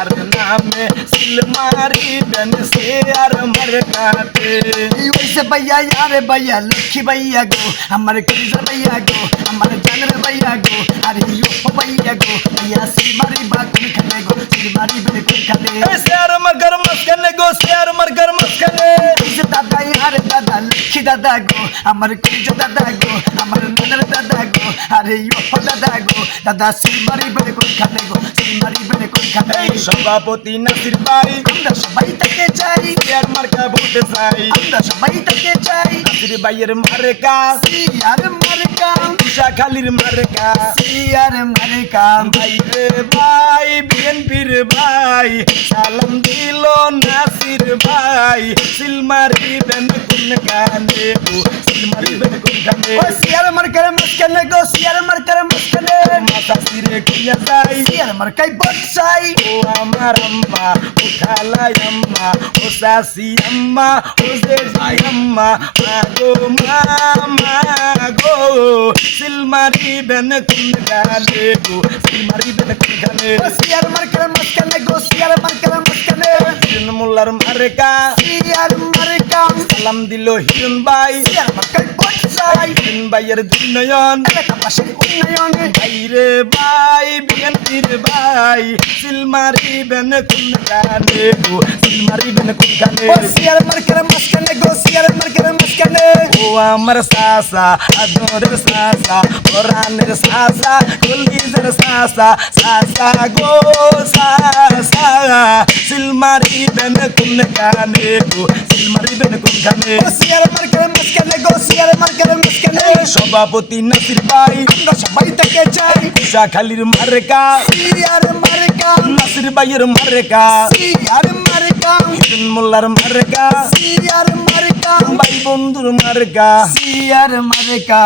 আল্লাহর নামে seal মারিবেন share মার্কাতে। ওইসে ভাইয়া আরে ভাইয়া লক্ষ্মী ভাইয়া গো, আমার কলিজার ভাইয়া গো, আমার জানের ভাইয়া গো, আরে ও ভাইয়া গো, ভাইয়া সিলমারি বা কোন খানে গো, সিলমারি বলে কোন খানে। শেয়ার মার্কার মাঝখানে গো, শেয়ার মার্কার মাঝখানে। ওইসে দাদা আরে দাদা লক্ষ্মী দাদা গো, আমার কলিজার দাদা গো, আমার নানের দাদা গো, আরে ও দাদা গো, দাদা সিলমারি বলে কোন খানে গো, সিলমারি বলে কোন খানে। সভাপতি নাসির ভাই আমরা সবাই তাকে চাই, শেয়ার মার্কা ভোট চাই। আমরা সবাই তাকে চাই। নাসির ভাইয়ের মার্কা সিয়ার মার্কা, ঈশা খালির মার্কা। সিয়ার মার্কা, ভাই রে ভাই বিএনপির ভাই সালাম দিল নাসির ভাই। সিল মারিবেন কোন কানে গো, সিল মারিবেন কোন কানে। ও সিয়ার মার্কার মাঝখানে গো, সিয়ার মার্কার মাঝখানে। মাথা সিরে কইয়া যাই সিয়ার মার্কাই ভোট চাই। ও আমার আম্মা, ও খালাই আম্মা, ও শাশি আম্মা, ও জেজি আম্মা, মা গো মা গো। সিল মারিবেন কোন কানে গো, সিল মারিবেন কোন কানে। ও সিয়ার মার্কার মাঝখানে গো, সিয়ার মার্কার মাঝখানে। হিরণ মোল্লার মার্কা সিয়ার মার্কা, সালাম দিল হিরণ ভাই। সিয়ার মার্কাই ভোট চাই। হিরণ ভাইয়ের দুই নয়ন এলাকা পাশের উন্নয়নে। ভাই রে ভাই বিএনপির ভাই সিল মারিবেন কোন কানে গো, সিল মারিবেন কোন কানে। ও সিয়ার মার্কার মাঝখানে গো, সিয়ার মার্কার মাঝখানে। ও আমার সাসা আদরের সাসা কোরআনের সাসা কলিজের সাসা সাসা গো সাসা। সিল মারিবেন কোন কানে গো, সিল মারিবেন কোন কানে। ও সিয়ার মার্কার মাঝখানে গো, সিয়ার মার্কার মাঝখানে। সভাপতি নাসির ভাই আমরা সবাই তাকে চাই। ঈশা খালির মার্কা সিয়ার মার্কা, নাসির ভাইয়ের মার্কা সিয়ার মার্কা, হিরণ মোল্লার মার্কা সিয়ার মার্কা, ভাই বন্ধুর মার্কা। সিয়ার মার্কা।